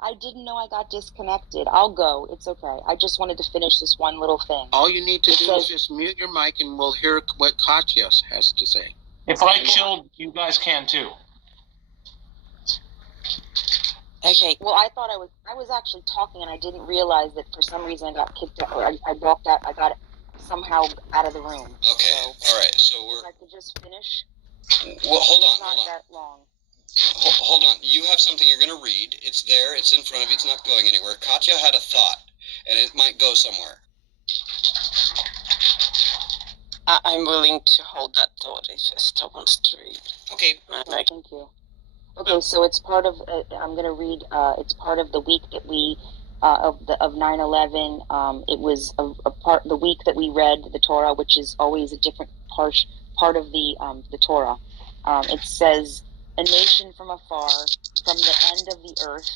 I didn't know I got disconnected. I'll go. It's okay. I just wanted to finish this one little thing. All you need to do is just mute your mic and we'll hear what Katya has to say. If I killed, you guys can too. Okay. Well, I thought I was actually talking, and I didn't realize that for some reason I got kicked out, or I walked out. I got somehow out of the room. Okay. So, all right. So if I could just finish. Well, hold on. Not that long. Hold on. You have something you're going to read. It's there. It's in front of you. It's not going anywhere. Katya had a thought, and it might go somewhere. I'm willing to hold that thought if Esther wants to read. Okay. Thank you. Okay, so it's part of. I'm going to read. It's part of the week that we of 9/11. It was a part the week that we read the Torah, which is always a different part of the Torah. It says, "A nation from afar, from the end of the earth,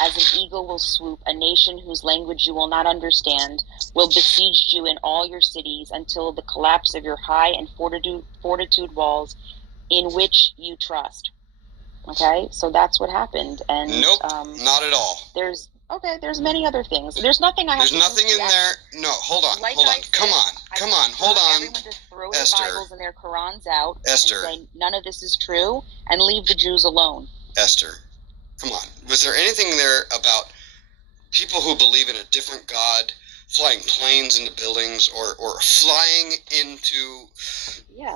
as an eagle will swoop, a nation whose language you will not understand, will besiege you in all your cities until the collapse of your high and fortitude walls in which you trust." Okay, so that's what happened. And nope, not at all. There's many other things. There's nothing I have. There's nothing in there. No, hold on. Said, come on, hold on. Everyone to throw Esther, their Bibles and their Qurans out, Esther, and say none of this is true, and leave the Jews alone. Esther, come on. Was there anything there about people who believe in a different God flying planes into buildings or flying into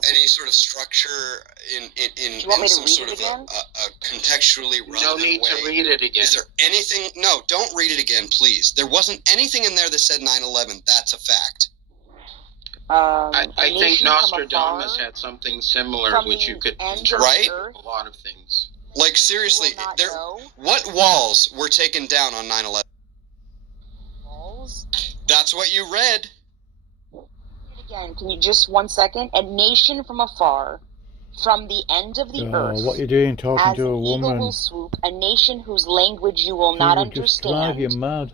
any sort of structure in some sort of a contextually relevant way? No need to read it again. Is there anything? No, don't read it again, please. There wasn't anything in there that said 9/11. That's a fact. I think Nostradamus had something similar, which you could interpret a lot of things. Like, seriously, what walls were taken down on 9/11? Walls? That's what you read. Again, can you just 1 second? A nation from afar, from the end of the earth. What you doing talking to a woman? Eagle will swoop, a nation whose language you will not understand. Just drive you mad.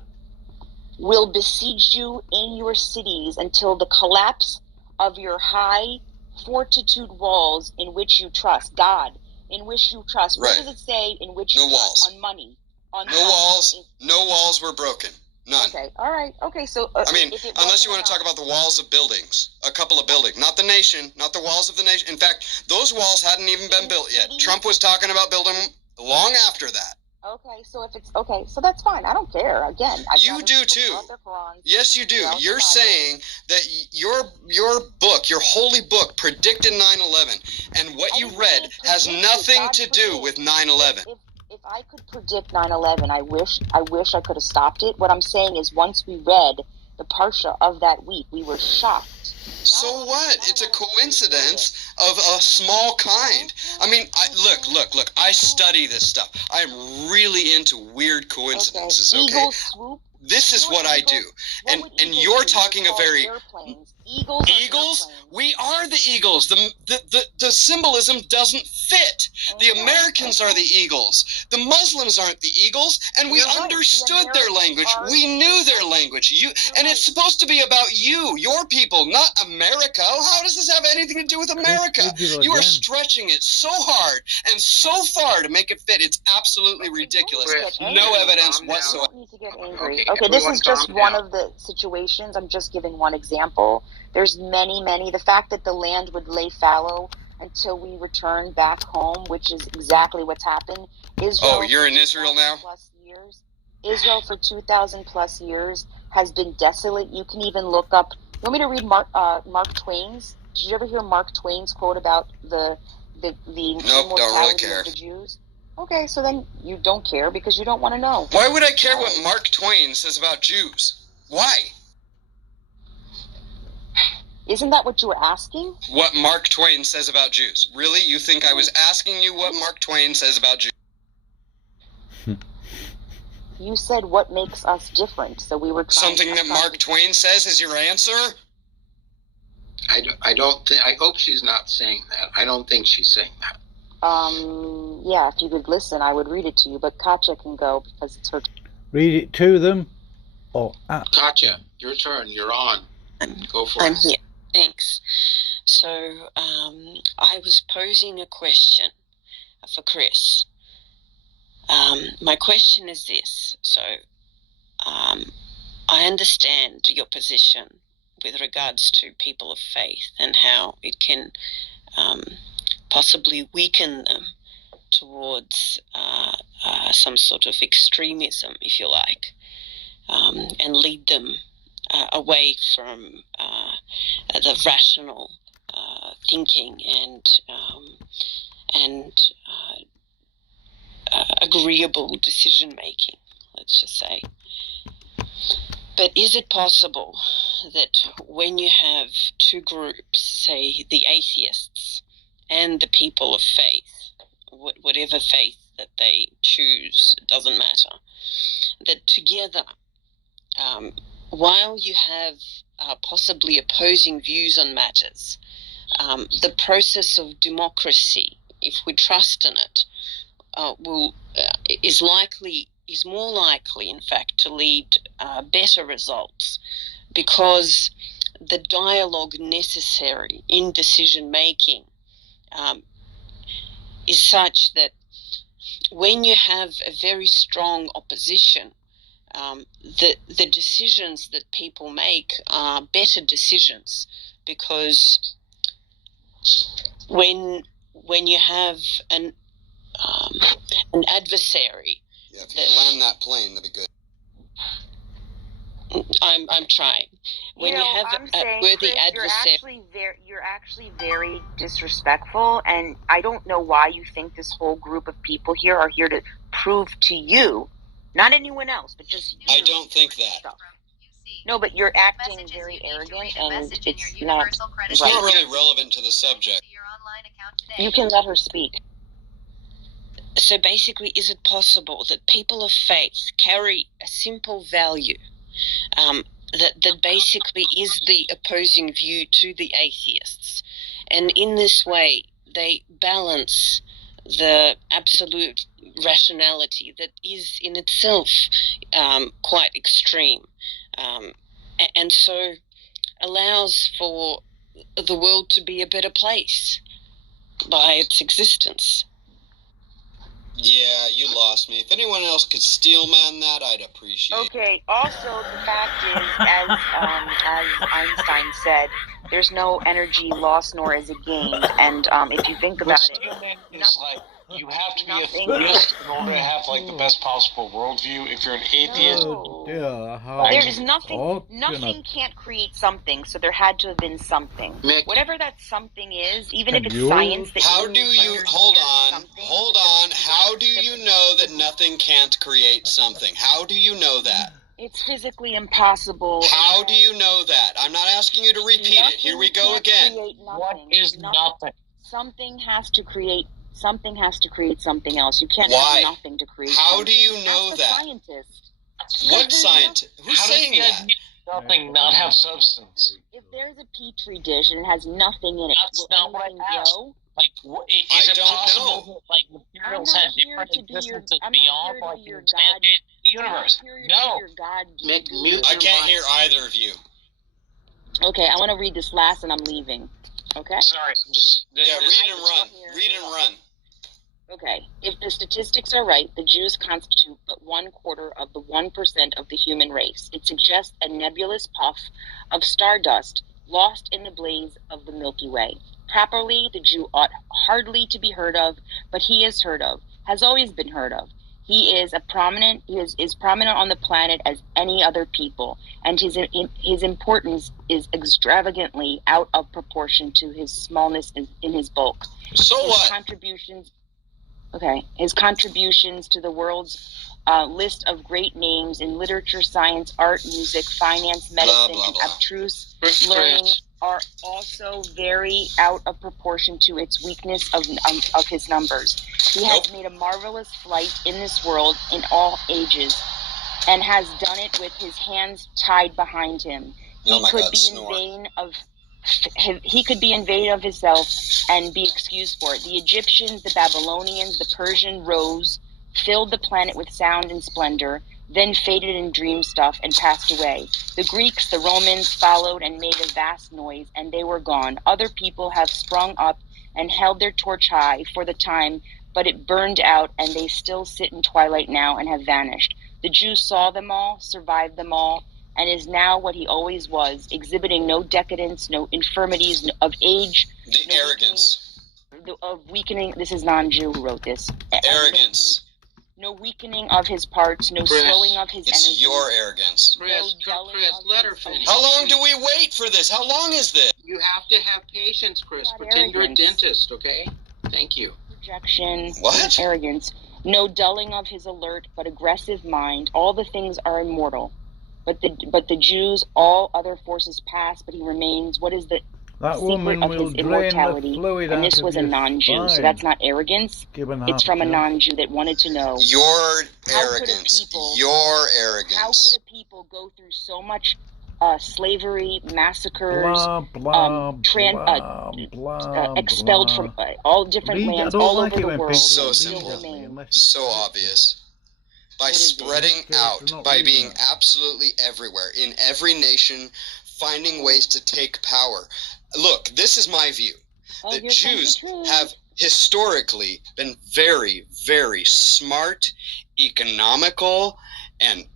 Will besiege you in your cities until the collapse of your high fortitude walls in which you trust. God, in which you trust. Right. What does it say in which you trust? On money. On no walls. No walls were broken. None. Okay, all right. Okay, so... I mean, unless you want to talk about the walls of buildings. A couple of buildings. Not the nation. Not the walls of the nation. In fact, those walls hadn't even been built yet. Trump was talking about building them long after that. Okay, so if it's... Okay, so that's fine. I don't care. Again, you do too. Yes, you do. You're saying that your book, your holy book, predicted 9/11, and what you read has nothing to do with 9/11. If I could predict 9/11, I wish I could have stopped it. What I'm saying is, once we read the Parsha of that week, we were shocked. So what? It's a coincidence of a small kind. I mean, look. I study this stuff. I'm really into weird coincidences, okay? This is what I do. And you're talking a very... Eagles? We are the eagles. The symbolism doesn't fit. The Americans are the eagles. The Muslims aren't the eagles, and we understood their language. We knew their language. And it's supposed to be about you, your people, not America. How does this have anything to do with America? You are stretching it so hard and so far to make it fit. It's absolutely ridiculous. No evidence whatsoever. You don't need to get angry. Okay, this is just one of the situations. I'm just giving one example. There's many. The fact that the land would lay fallow until we return back home, which is exactly what's happened. Israel, you're in Israel now? Israel for 2,000 plus years has been desolate. You can even look up. You want me to read Mark Twain's? Did you ever hear Mark Twain's quote about the nope, don't really care. Of the Jews? Okay, so then you don't care because you don't want to know. Why would I care what Mark Twain says about Jews? Why? Isn't that what you were asking? What Mark Twain says about Jews. Really? You think I was asking you what Mark Twain says about Jews? You said what makes us different, so we were trying something that Mark Twain says is your answer? I don't think... I hope she's not saying that. I don't think she's saying that. Yeah, if you could listen, I would read it to you, but Katya can go because it's her turn. Read it to them? Katya, your turn. You're on. Go for it. I'm here. Thanks. So, I was posing a question for Chris. My question is this. So I understand your position with regards to people of faith and how it can possibly weaken them towards some sort of extremism, if you like, and lead them away from the rational thinking and agreeable decision making, let's just say. But is it possible that when you have two groups, say the atheists and the people of faith, whatever faith that they choose, it doesn't matter, that together, while you have possibly opposing views on matters, the process of democracy, if we trust in it, is more likely, in fact, to lead better results, because the dialogue necessary in decision making is such that when you have a very strong opposition, the decisions that people make are better decisions, because when you have an adversary. Yeah, if you can land that plane, that'd be good. I'm trying. When you have a worthy adversary, you're actually very disrespectful, and I don't know why you think this whole group of people here are here to prove to you, not anyone else, but just you. I don't think that. Stuff. No, but you're acting very arrogant, and it's not. It's not really relevant to the subject. You can let her speak. So basically, is it possible that people of faith carry a simple value that basically is the opposing view to the atheists, and in this way they balance the absolute rationality that is in itself quite extreme, and so allows for the world to be a better place by its existence? Yeah, you lost me. If anyone else could steelman that, I'd appreciate it. Okay, also, the fact is, as Einstein said, there's no energy lost nor is it gained. And if you think about it, it's like you have to be a theist in order to have like the best possible worldview. If you're an atheist, there is nothing can't create something, so there had to have been something. Mick, whatever that something is, even if it's science. How do you hold on? How do you know that nothing can't create something? How do you know that? It's physically impossible. How do you know that? I'm not asking you to repeat it. Here we go again. What is nothing? Something has to create something else. You can't Why? have nothing to create. How something. do you know Ask that? Scientist. What scientist? Who's saying that? Nothing not have substance. If there's a petri dish and it has nothing in it, That's not what I asked. grow? Like, is it possible that like materials have different existences beyond like the expanded universe? No. Mick, mute. I can't hear either of you. Okay, I want to read this last, and I'm leaving. Okay. Sorry, I'm just. Yeah, read and run. Read and run. Okay, if the statistics are right, the Jews constitute but 1/4 of the 1% of the human race. It suggests a nebulous puff of stardust lost in the blaze of the Milky Way. Properly, the Jew ought hardly to be heard of, but he is heard of, has always been heard of. He is prominent on the planet as any other people, and his importance is extravagantly out of proportion to his smallness in his bulk. So what? His contributions to the world's list of great names in literature, science, art, music, finance, medicine, and abstruse learning are also very out of proportion to its weakness of his numbers. He has made a marvelous flight in this world in all ages, and has done it with his hands tied behind him. He could be in vain of himself and be excused for it. The Egyptians, the Babylonians, the Persian rose, filled the planet with sound and splendor, then faded in dream stuff and passed away. The Greeks, the Romans followed and made a vast noise, and they were gone. Other people have sprung up and held their torch high for the time, but it burned out, and they still sit in twilight now and have vanished. The Jew saw them all, survived them all, and is now what he always was, exhibiting no decadence, no infirmities of age. The arrogance. Of weakening. This is non-Jew who wrote this. Arrogance. No weakening of his parts, no slowing of his energy. It's your arrogance. Chris, let her finish. How long do we wait for this? How long is this? You have to have patience, Chris. Pretend you're a dentist, okay? Thank you. Projection. What? Arrogance. No dulling of his alert, but aggressive mind. All the things are immortal. But the Jews, all other forces pass, but he remains. What is the That secret woman of will his drain immortality? the fluid And out this of was a your non-Jew, so spine. that's not arrogance. It's from a non-Jew that wanted to know. Your arrogance. Your arrogance. How could a people go through so much slavery, massacres, Blah, blah, blah, blah, expelled blah. from all different lands, all over the world? So still simple. remain. So obvious. By spreading out, by being absolutely everywhere, in every nation, finding ways to take power. Look, this is my view. The Jews have historically been very, very smart, economical, and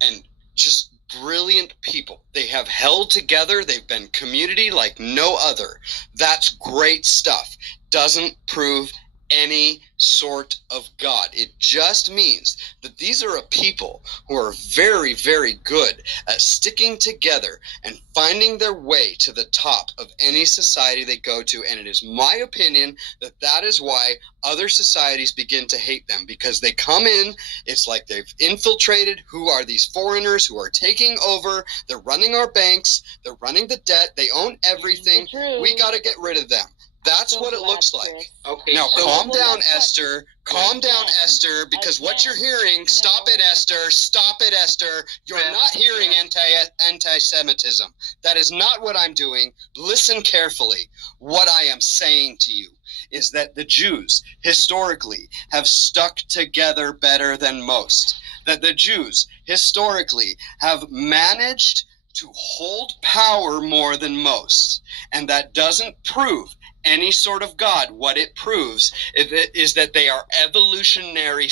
just brilliant people. They have held together. They've been community like no other. That's great stuff. Doesn't prove any sort of God. It just means that these are a people who are very, very good at sticking together and finding their way to the top of any society they go to. And it is my opinion that that is why other societies begin to hate them, because they come in, it's like they've infiltrated. Who are these foreigners who are taking over? They're running our banks. They're running the debt. They own everything. We got to get rid of them. That's what it looks like. Okay. Now, so calm down, Esther. Calm down, Esther, because what you're hearing, stop it, Esther. Stop it, Esther. You're not hearing anti-Semitism. That is not what I'm doing. Listen carefully. What I am saying to you is that the Jews, historically, have stuck together better than most. That the Jews, historically, have managed to hold power more than most. And that doesn't prove any sort of God. What it proves is that they are evolutionarily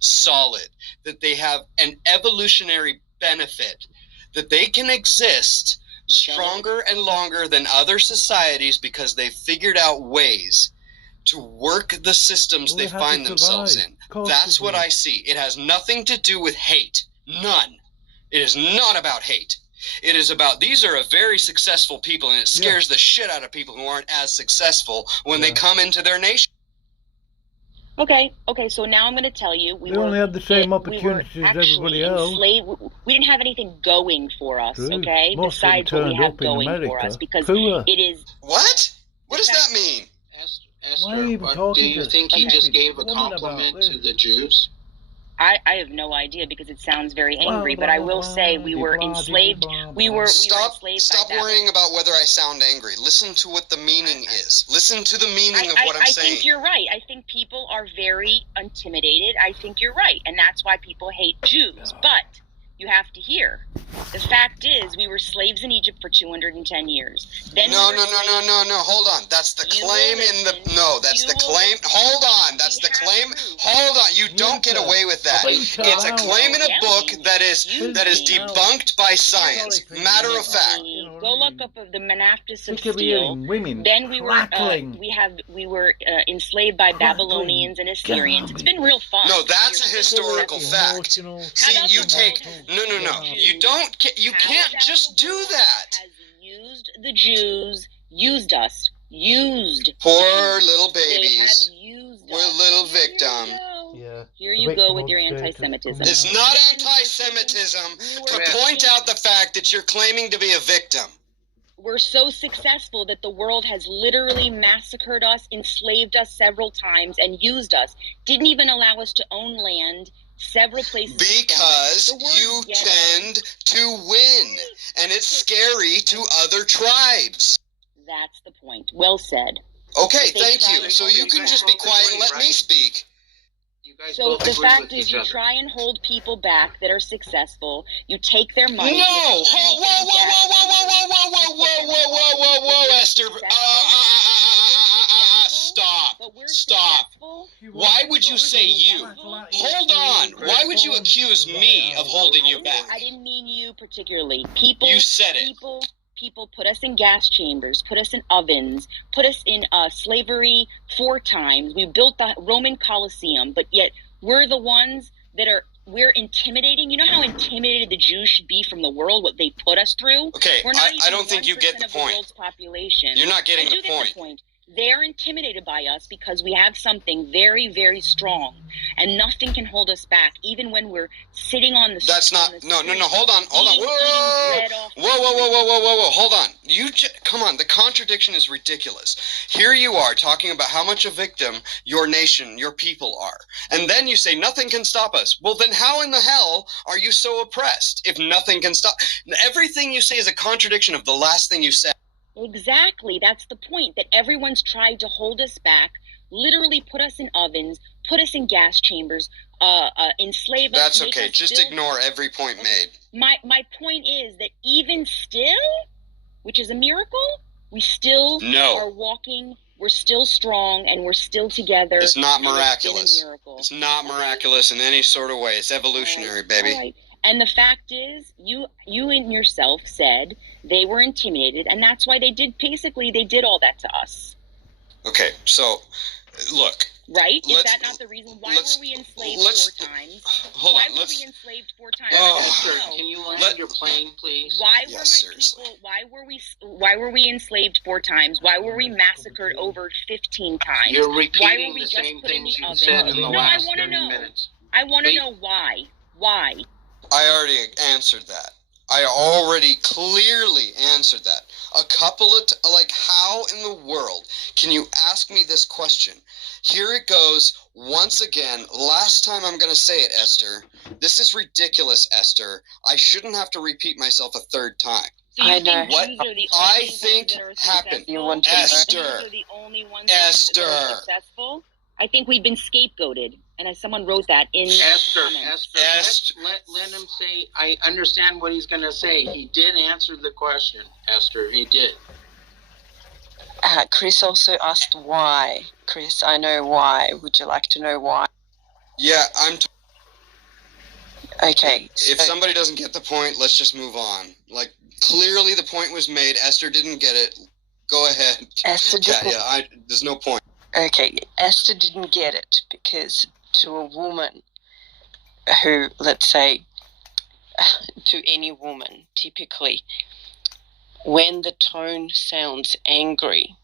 solid, that they have an evolutionary benefit, that they can exist stronger and longer than other societies because they've figured out ways to work the systems they find themselves in. That's what I see. It has nothing to do with hate. None. It is not about hate. It is about, these are a very successful people, and it scares the shit out of people who aren't as successful when they come into their nation. Okay, so now I'm going to tell you. We only had the same opportunities as everybody else. We didn't have anything going for us, okay? Most besides what we have going for us, because it is... What? What does that mean? Esther, why are you even talking do you think he just gave a compliment to the Jews? I have no idea, because it sounds very angry, but I will say we were enslaved. We were enslaved. Stop worrying about whether I sound angry. Listen to what the meaning is. Listen to the meaning of what I'm saying. I think you're right. I think people are very intimidated. I think you're right, and that's why people hate Jews. But you have to hear, the fact is, we were slaves in Egypt for 210 years. Then no. Hold on. That's the claim in the... No, that's the claim... Hold on. That's the claim... Hold on. You don't get away with that. It's a claim in a book that is debunked by science. Matter of fact. Go look up the Menaptis of Steel. Then we were enslaved by Babylonians and Assyrians. It's been real fun. No, that's a historical fact. See, you take... No. You can't just do that. The Jews used us. Poor little babies. We're a little victim. Here you go with your anti-Semitism. It's not anti-Semitism to point out the fact that you're claiming to be a victim. We're so successful that the world has literally massacred us, enslaved us several times, and used us. Didn't even allow us to own land. Several places. Because you tend to win, and it's scary to other tribes. That's the point. Well said. Okay, thank you. So you can just be quiet and let me speak. So the fact is, you try and hold people back that are successful. You take their money. No! Whoa, Esther. Stop. stop. Why would you say you? Hold on. Why would you accuse me of holding you back? I didn't mean you particularly. People. You said it. People put us in gas chambers, put us in ovens, put us in slavery 4 times. We built the Roman Colosseum, but yet we're the ones that we're intimidating. You know how intimidated the Jews should be from the world, what they put us through? Okay, I don't think you get the point. The world's population. You're not getting the point. They're intimidated by us because we have something very, very strong, and nothing can hold us back, even when we're sitting on the. That's not. No. Hold on. Whoa. Hold on. Come on. The contradiction is ridiculous. Here you are talking about how much a victim your nation, your people are, and then you say nothing can stop us. Well, then how in the hell are you so oppressed if nothing can stop? Everything you say is a contradiction of the last thing you said. Exactly. That's the point, that everyone's tried to hold us back, literally put us in ovens, put us in gas chambers, enslave us. That's okay. Just ignore every point made. My point is that even still, which is a miracle, we still are walking, we're still strong, and we're still together. It's not miraculous. It's not miraculous in any sort of way. It's evolutionary, baby. All right. And the fact is, you in yourself said they were intimidated, and that's why they did all that to us. Okay, so, look. Right? Is that not the reason? Why were we enslaved 4 times? Hold on. Why were we enslaved 4 times? Can you land your plane, please? Why were we enslaved 4 times? Why were we massacred over 15 times? You're repeating the same things you said in the last 30 minutes. I want to know why. Why? I already answered that. I already clearly answered that. A couple of how in the world can you ask me this question? Here it goes once again. Last time I'm going to say it, Esther. This is ridiculous, Esther. I shouldn't have to repeat myself a 3rd time. So you think what I think happened. Esther. I think we've been scapegoated, and as someone wrote that in Esther. Let him say. I understand what he's going to say. He did answer the question, Esther. He did. Chris also asked why. Chris, I know why. Would you like to know why? Yeah, okay. If somebody doesn't get the point, let's just move on. Clearly the point was made. Esther didn't get it. Go ahead. Esther didn't. There's no point. Okay, Esther didn't get it because to a woman who, let's say, to any woman, typically, when the tone sounds angry,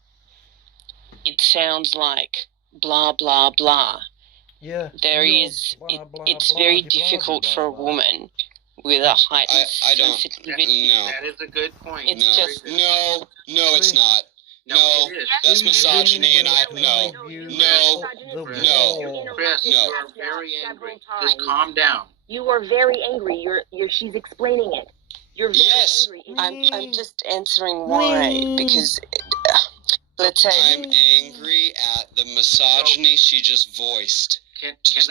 it sounds like blah, blah, blah. Yeah. It's very difficult for a woman with a heightened sensitivity. No. That is a good point. It's No, it's not. No, that's misogyny, and no. Chris, you are very angry. Just calm down. You are very angry. She's explaining it. You're very angry. I'm just answering why, because let's say I'm angry at the misogyny she just voiced.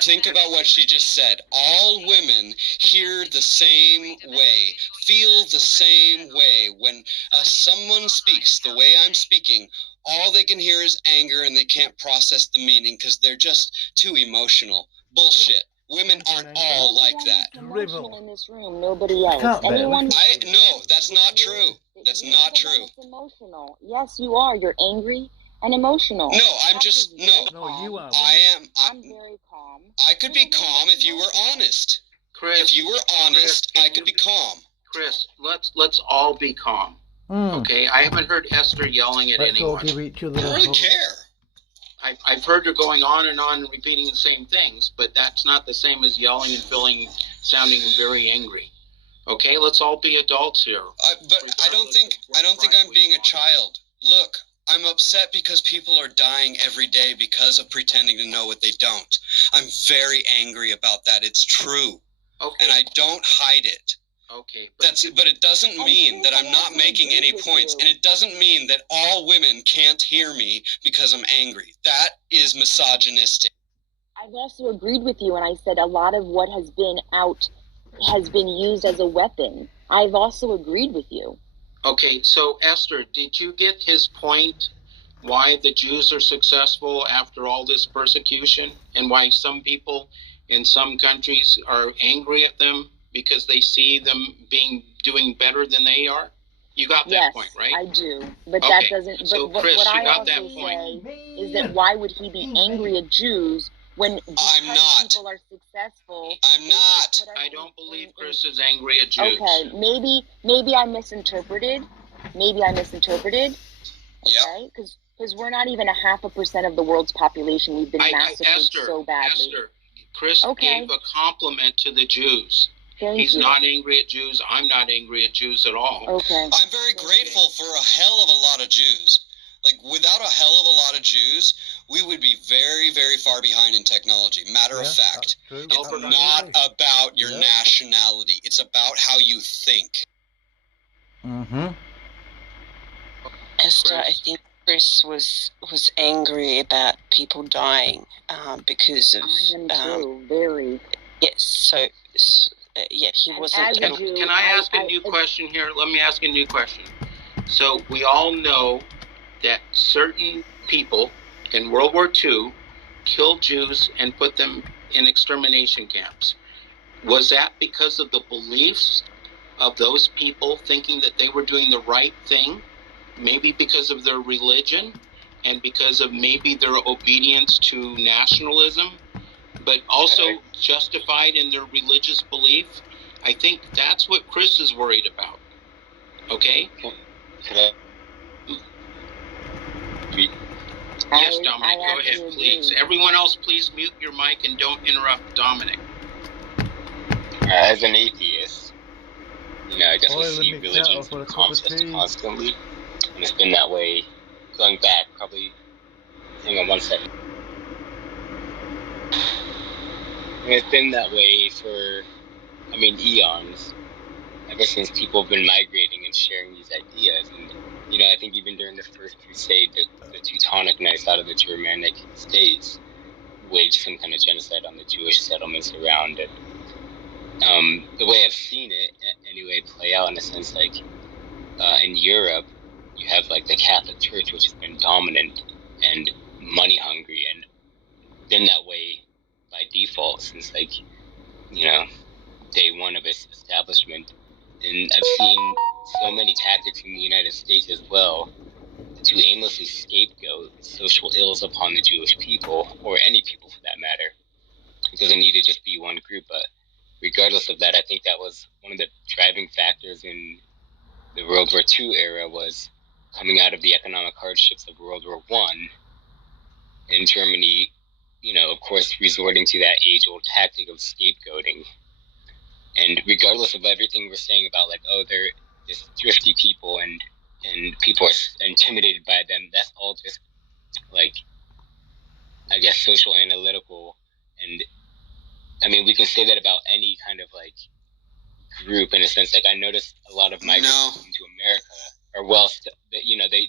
Think about what she just said. All women hear the same way, feel the same way. When someone speaks the way I'm speaking, all they can hear is anger, and they can't process the meaning because they're just too emotional. Bullshit. Women aren't all like that. Emotional in this room, nobody else. No, that's not true. That's not true. Emotional. Yes, you are. You're angry and emotional. No, I'm just No, you are. I'm very calm. I could be calm if you were honest. Chris, if you were honest, I could be calm. Chris, let's all be calm. Okay, I haven't heard Esther yelling at anyone. Let's all give each other I don't really care. I've heard her going on and repeating the same things, but that's not the same as yelling and sounding very angry. Okay, let's all be adults here. But I don't think I'm being a child. Look, I'm upset because people are dying every day because of pretending to know what they don't. I'm very angry about that. It's true. Okay. And I don't hide it. Okay. But it doesn't mean that I'm not making any points. And it doesn't mean that all women can't hear me because I'm angry. That is misogynistic. I've also agreed with you, and I said a lot of what has been out has been used as a weapon. I've also agreed with you. Okay, so Esther, did you get his point why the Jews are successful after all this persecution, and why some people in some countries are angry at them because they see them doing better than they are? You got that point, right? I do. But okay. That doesn't. So, but Chris, what you I got also that point. say is that why would he be angry at Jews when people are successful? I'm not. I don't believe Chris is angry at Jews. Okay, maybe I misinterpreted. Okay, because we're not even 0.5% of the world's population. We've been massacred so badly. Esther, Chris gave a compliment to the Jews. He's not angry at Jews. I'm not angry at Jews at all. Okay. I'm very grateful for a hell of a lot of Jews. Like, without a hell of a lot of Jews, we would be very, very far behind in technology. Matter of fact, it's not about your nationality. It's about how you think. Mm-hmm. Esther, I think Chris was angry about people dying because of. I am too, very. Yes, so he wasn't. Can I ask a new question here? Let me ask a new question. So we all know that certain people in World War II killed Jews and put them in extermination camps. Was that because of the beliefs of those people thinking that they were doing the right thing? Maybe because of their religion and because of maybe their obedience to nationalism, but also justified in their religious belief? I think that's what Chris is worried about. Okay? Yes, Dominic, go ahead, please. Everyone else, please mute your mic and don't interrupt Dominic. As an atheist, I definitely see religions in conflict constantly, and it's been that way going back probably, hang on 1 second. And it's been that way for, eons, ever since people have been migrating and sharing these ideas. And, I think even during the First Crusade, the Teutonic Knights out of the Germanic states waged some kind of genocide on the Jewish settlements around it. The way I've seen it, anyway, play out in a sense, in Europe, you have, the Catholic Church, which has been dominant and money-hungry, and been that way by default since, day one of its establishment. And I've seen so many tactics in the United States as well to aimlessly scapegoat social ills upon the Jewish people, or any people for that matter. It doesn't need to just be one group, but regardless of that, I think that was one of the driving factors in the World War II era, was coming out of the economic hardships of World War I, in Germany, of course, resorting to that age-old tactic of scapegoating. And regardless of everything we're saying about, they're just thrifty people and people are intimidated by them, that's all just, social analytical. And, we can say that about any kind of, group, in a sense. I noticed a lot of migrants coming to America are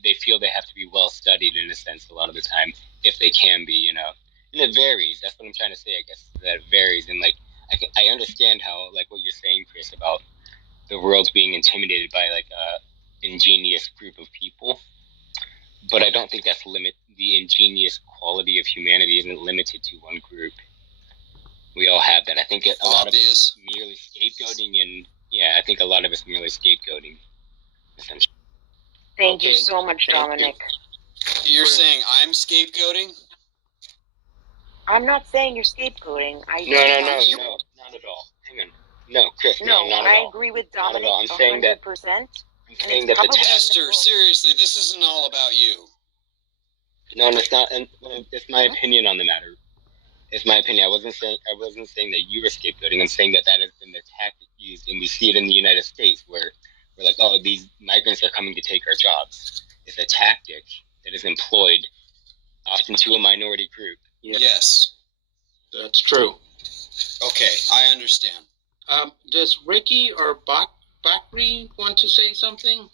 they feel they have to be well-studied, in a sense, a lot of the time, if they can be, and it varies. That's what I'm trying to say, I guess, that it varies. And, I understand how, what you're saying, Chris, about the world being intimidated by, a ingenious group of people. But I don't think that's the ingenious quality of humanity isn't limited to one group. We all have that. I think a lot of it's merely scapegoating, and I think a lot of it's merely scapegoating, essentially. Thank you so much, Dominic. You're saying I'm scapegoating? I'm not saying you're scapegoating. No, not at all. Hang on. No, Chris, not at all. I agree with Dominic 100%. I'm saying that Esther, seriously, this isn't all about you. No, it's not. And it's my opinion on the matter. It's my opinion. I wasn't saying that you were scapegoating. I'm saying that has been the tactic used, and we see it in the United States, where we're like, oh, these migrants are coming to take our jobs. It's a tactic that is employed often to a minority group. Yes. That's true. Okay, I understand. Does Ricky or Bakri want to say something?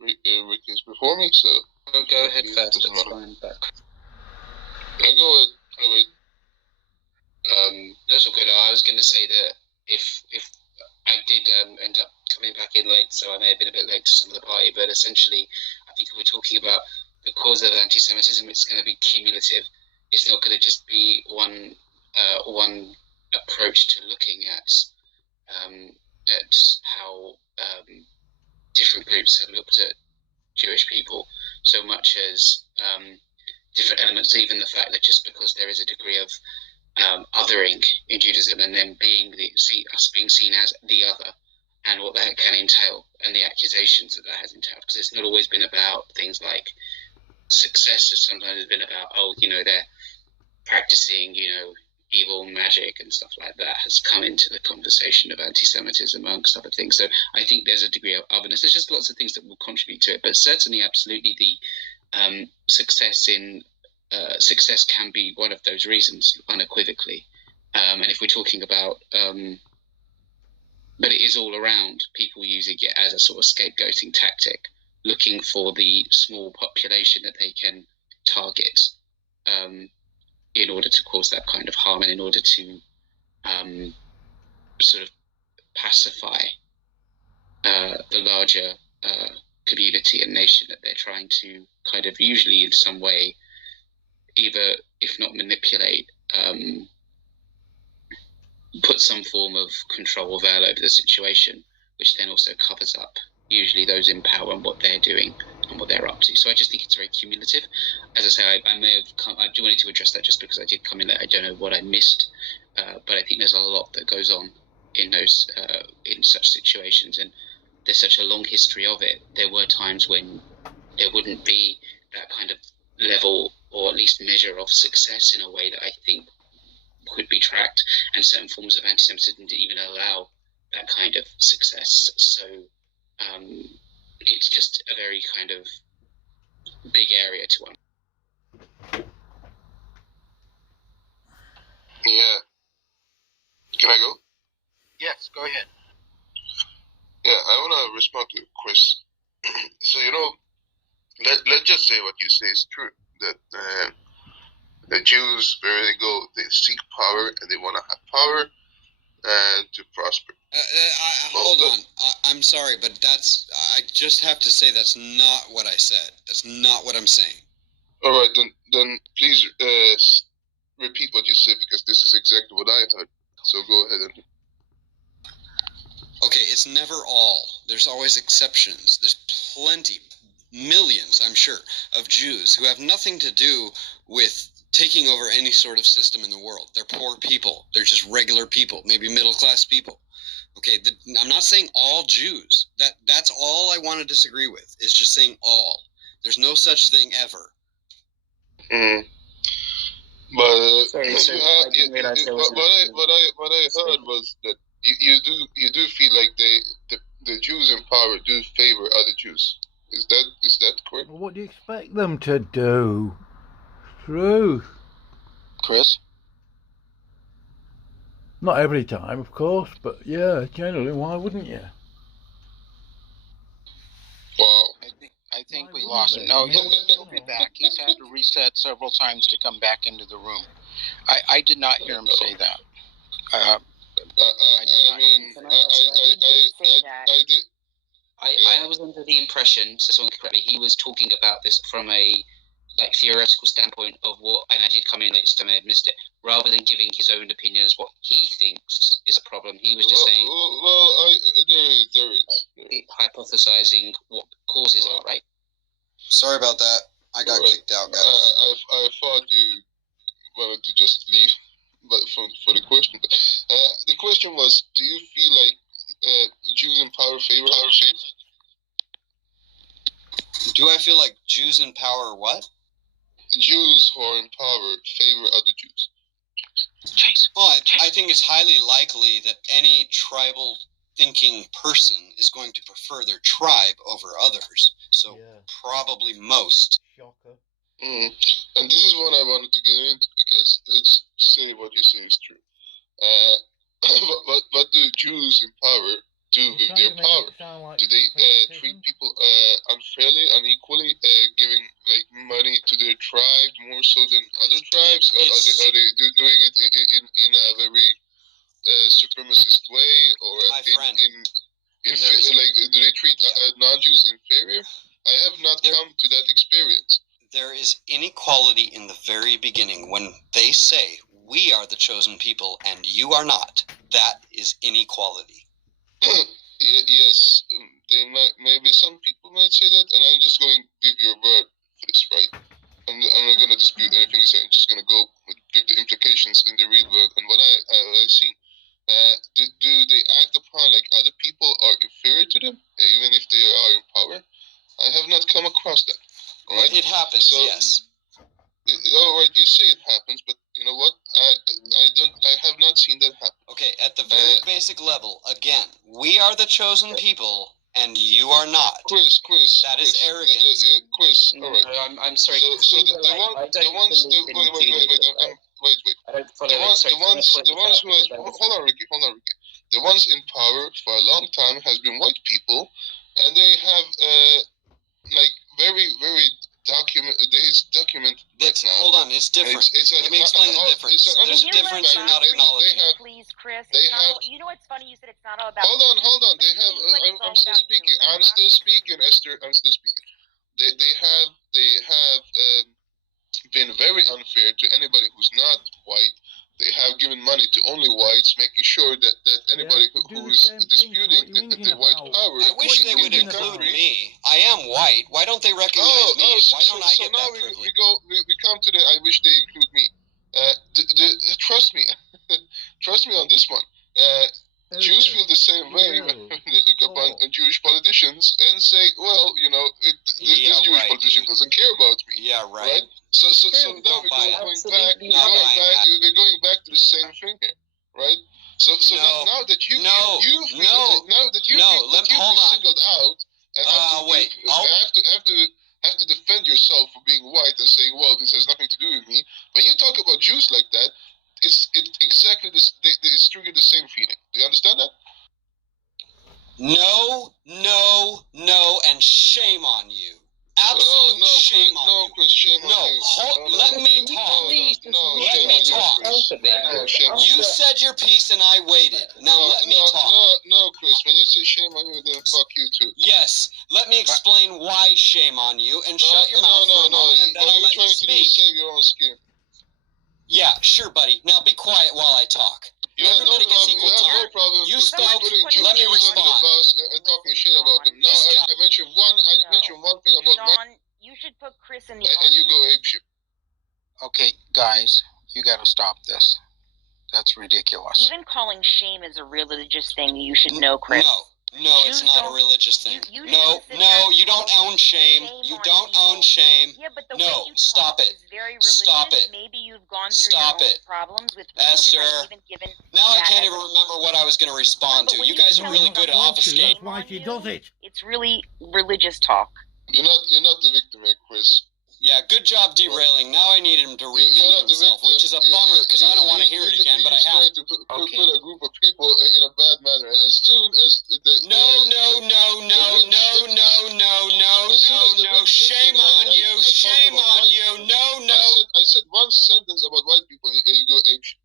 Ricky's before me, so... Go ahead fast, it's fine. I'll go with... That's okay though. I was gonna say that if I did end up coming back in late, so I may have been a bit late to some of the party. But essentially, I think if we're talking about the cause of anti-Semitism, it's going to be cumulative. It's not going to just be one approach to looking at how different groups have looked at Jewish people, so much as different elements. Even the fact that just because there is a degree of othering in Judaism, and then us being seen as the other, and what that can entail, and the accusations that has entailed, because it's not always been about things like success. It's sometimes been about, they're practicing, evil magic and stuff like that, has come into the conversation of anti-Semitism amongst other things. So I think there's a degree of otherness. There's just lots of things that will contribute to it, but certainly, absolutely, the success can be one of those reasons, unequivocally. And if we're talking about, but it is all around people using it as a sort of scapegoating tactic, looking for the small population that they can target in order to cause that kind of harm, and in order to sort of pacify the larger community and nation that they're trying to kind of, usually in some way, either, if not manipulate, put some form of control or veil over the situation, which then also covers up usually those in power and what they're doing and what they're up to. So I just think it's very cumulative. As I say, I may have I do wanted to address that just because I did come in late. I don't know what I missed, but I think there's a lot that goes on in those in such situations, and there's such a long history of it. There were times when there wouldn't be that kind of level, or at least measure, of success in a way that I think could be tracked, and certain forms of anti-Semitism didn't even allow that kind of success. So it's just a very kind of big area to one. Yeah. Can I go? Yes, go ahead. Yeah, I want to respond to Chris. So, let's just say what you say is true. That the Jews, wherever they go, they seek power, and they want to have power and to prosper. Hold on. I'm sorry, but I just have to say that's not what I said. That's not what I'm saying. All right, then please repeat what you said, because this is exactly what I heard. So go ahead and... Okay, it's never all. There's always exceptions. There's plenty, millions, I'm sure, of Jews who have nothing to do with taking over any sort of system in the world. They're poor people. They're just regular people, maybe middle-class people. Okay, I'm not saying all Jews. That's all I want to disagree with, is just saying all. There's no such thing ever. But Sorry, what I heard was that you do feel like the Jews in power do favor other Jews. Is that correct? Well, what do you expect them to do? Truth. Chris? Not every time, of course, but yeah, generally, why wouldn't you? Wow. I think we lost him. No, he'll be back. He's had to reset several times to come back into the room. I did not hear him say that. I was under the impression, so someone correct me, he was talking about this from a theoretical standpoint of what, and I did come in late, so I may have missed it, rather than giving his own opinion as what he thinks is a problem. He was just saying, there is. Hypothesizing what causes are, right? Sorry about that. I got kicked out, guys. I thought you wanted to just leave, but for the question. The question was, do you feel like Jews in power favor other Jews? Do I feel like Jews in power what? Jews who are in power favor other Jews. Well, I think it's highly likely that any tribal thinking person is going to prefer their tribe over others. So probably most. Shocker. And this is what I wanted to get into, because let's say what you say is true. What do Jews in power do with their power? Like do they treat people unfairly, unequally, giving money to their tribe more so than other tribes, or are they doing it in a very supremacist way, or My friend, do they treat non-Jews inferior? I have not come to that experience. There is inequality in the very beginning when they say we are the chosen people and you are not. That is inequality. Yes, they might. Maybe some people might say that, and I'm just going to give you a word for this, right? I'm not going to dispute anything you say. I'm just going to go with the implications in the real world and what I see. Do they act upon like other people are inferior to them, even if they are in power? I have not come across that. Right? It happens, so, yes. All right, you say it happens, but you know what? I have not seen that happen. Okay, at the very basic level, again, we are the chosen people, and you are not. Chris, that is arrogance. Chris, all right. I'm sorry. So the ones. Wait. The ones who has, hold on, Ricky. The ones in power for a long time has been white people, and they have like very document. Hold on, it's different. Let me explain the difference. There's a difference you're not acknowledging. Please, Chris. You know what's funny? You said it's not all about. Hold on. They have. I'm still speaking. I'm still speaking, Esther. I'm still speaking. They have been very unfair to anybody who's not white. They have given money to only whites, making sure that anybody who is disputing the white power. I wish they would include me. I am white. Why don't they recognize me? Why don't I get that privilege? We come to the I wish they include me. Trust me. Trust me on this one. Jews feel the same way when they look upon Jewish politicians and say, well, you know, this Jewish politician doesn't care about me. Yeah, right. So now we're going back to the same thing here, right? So now that you feel singled out and have to defend yourself for being white and saying, well, this has nothing to do with me. When you talk about Jews like that, it's exactly this. It's triggered the same feeling. Do you understand that? No, and shame on you. Absolute shame on you. Chris, shame on you. Let me talk. Let me talk. You said your piece and I waited. Now let me talk. No, Chris. When you say shame on you, then fuck you too. Yes. Let me explain why shame on you and shut your mouth for a moment and then I'll let you speak. What are you trying to do? Save your own skin. Yeah, sure, buddy. Now be quiet while I talk. Everybody gets equal time. You spoke. Let me respond. And talking shit about them. Now I mentioned one thing about Sean, you should put Chris in the and you go apeshit. Okay, guys, you got to stop this. That's ridiculous. Even calling shame is a religious thing. You should know, Chris. No, it's not a religious thing. No, you don't own shame. You don't own shame. Yeah, but the way you stop talk it. Is very religious. Stop it. Maybe you've gone through your own problems with Esther. Now I can't even remember what I was going to respond to. You guys are really good at obfuscating. That's why she does it. It's really religious talk. You're not the victim here, Chris. Yeah, good job derailing. Now I need him to repeat himself, which is a bummer because I don't want to hear it again, but I have to put a group of people in a bad manner, and as soon as No. Shame on you. No. I said one sentence about white people, and you go apeshit.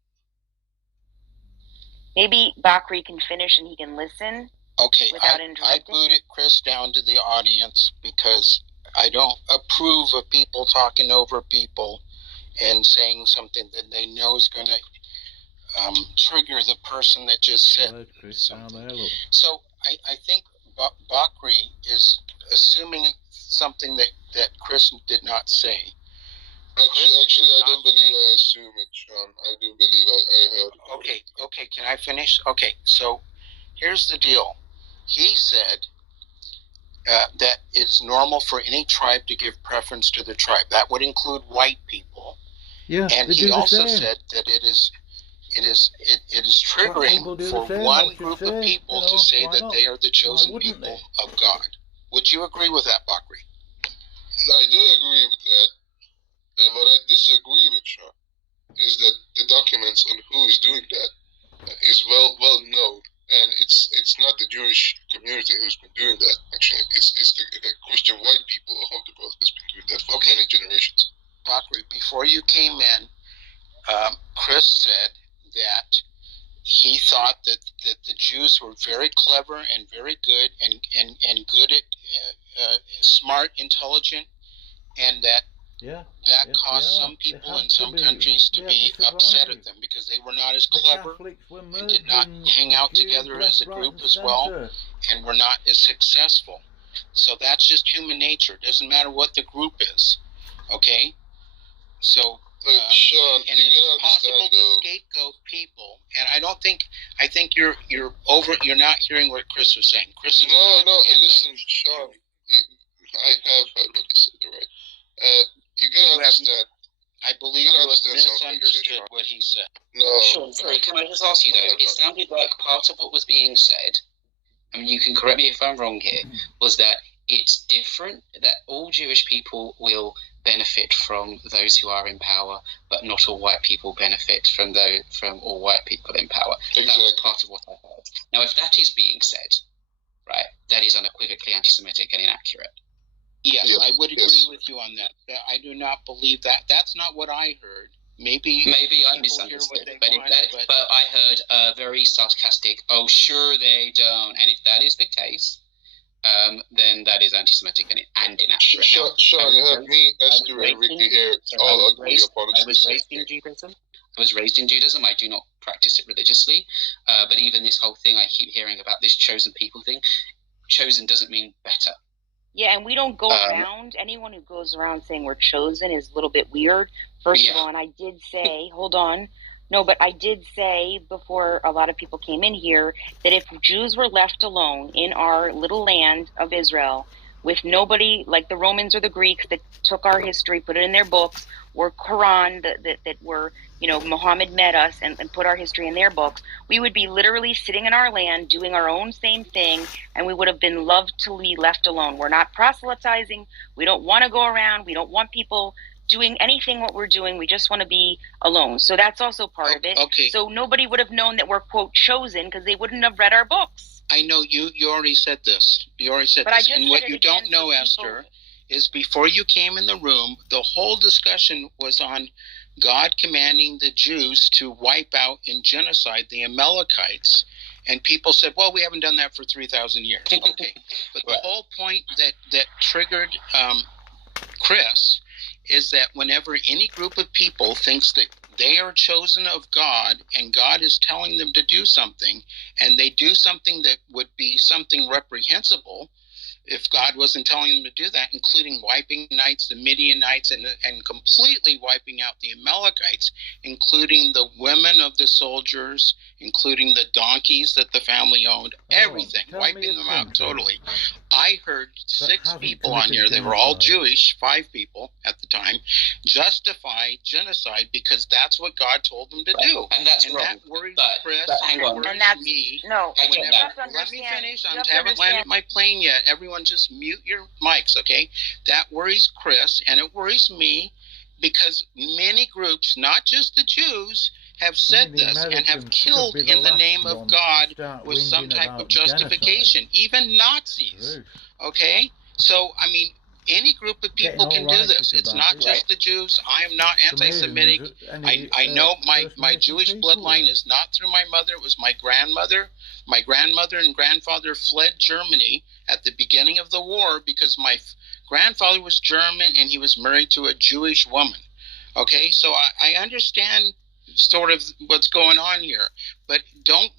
Maybe Bakri can finish and he can listen. Okay, I booted Chris down to the audience because I don't approve of people talking over people and saying something that they know is going to trigger the person that just said something. So I think Bakri is assuming something that Chris did not say. Actually, I don't believe I assume it, Sean. I do believe I heard. Okay, can I finish? Okay, so here's the deal. He said that it's normal for any tribe to give preference to the tribe. That would include white people. Yeah, and he also said that it is triggering for one group of people to say that they are the chosen people of God. Would you agree with that, Bakri? I do agree with that. And what I disagree with, Sean, is that the documents on who is doing that is well known. And it's not the Jewish community who's been doing that, actually. It's the Christian white people of the world that's been doing that for many generations. Bakri, before you came in, Chris said that he thought that the Jews were very clever and very good and good at smart, intelligent, and that caused some people in some countries to be upset at them because they were not as clever and did not hang out together as a group as well and were not as successful. So that's just human nature. It doesn't matter what the group is. Okay? So Sean, and it's possible to scapegoat people, and I think you're not hearing what Chris was saying. Chris is listen, Sean, I have heard what he said, right? You gotta understand. I believe you have misunderstood what he said. No. Sean, sorry, can I just ask you though? It sounded like part of what was being said, I mean, you can correct me if I'm wrong here, was that it's different, that all Jewish people will benefit from those who are in power, but not all white people benefit from all white people in power. Exactly. That was part of what I heard. Now, if that is being said, right, that is unequivocally anti-Semitic and inaccurate. Yes, I would agree with you on that. I do not believe that. That's not what I heard. Maybe I misunderstood, but I heard a very sarcastic, "Oh, sure they don't," and if that is the case, then that is anti-Semitic and inaccurate. Sean, you have me, Esther, and Ricky here all agree upon it. I was raised in Judaism. I do not practice it religiously, but even this whole thing I keep hearing about this chosen people thing, chosen doesn't mean better. Yeah, and we don't go around. Anyone who goes around saying we're chosen is a little bit weird. First of all, and I did say, hold on. No, but I did say before a lot of people came in here that if Jews were left alone in our little land of Israel with nobody like the Romans or the Greeks that took our history, put it in their books, or Quran that were, Muhammad met us and put our history in their books, we would be literally sitting in our land doing our own same thing, and we would have been loved to be left alone. We're not proselytizing. We don't want to go around. We don't want people doing anything what we're doing. We just want to be alone. So that's also part of it. Okay. So nobody would have known that we're, quote, chosen because they wouldn't have read our books. I know you already said this. And what you don't know, Esther, is before you came in the room, the whole discussion was on God commanding the Jews to wipe out and genocide the Amalekites. And people said, well, we haven't done that for 3,000 years. Okay. But the whole point that triggered Chris is that whenever any group of people thinks that they are chosen of God and God is telling them to do something, and they do something that would be something reprehensible if God wasn't telling them to do that, including wiping the Midianites and completely wiping out the Amalekites, including the women of the soldiers, including the donkeys that the family owned, everything, wiping them out totally. I heard 6 people on here, they were all Jewish, 5 people at the time, justify genocide because that's what God told them to do. And that's wrong. That worries Chris, hang on. worries me. No, Let me finish. I haven't landed my plane yet. Everyone just mute your mics, okay? That worries Chris, and it worries me because many groups, not just the Jews, have said this and have killed in the name of God with some type of justification, even Nazis. Okay? So, I mean, any group of people can do this. It's not just the Jews. I am not anti-Semitic. I know my Jewish bloodline is not through my mother. It was my grandmother. My grandmother and grandfather fled Germany at the beginning of the war because my grandfather was German and he was married to a Jewish woman. Okay? So I understand sort of what's going on here, but don't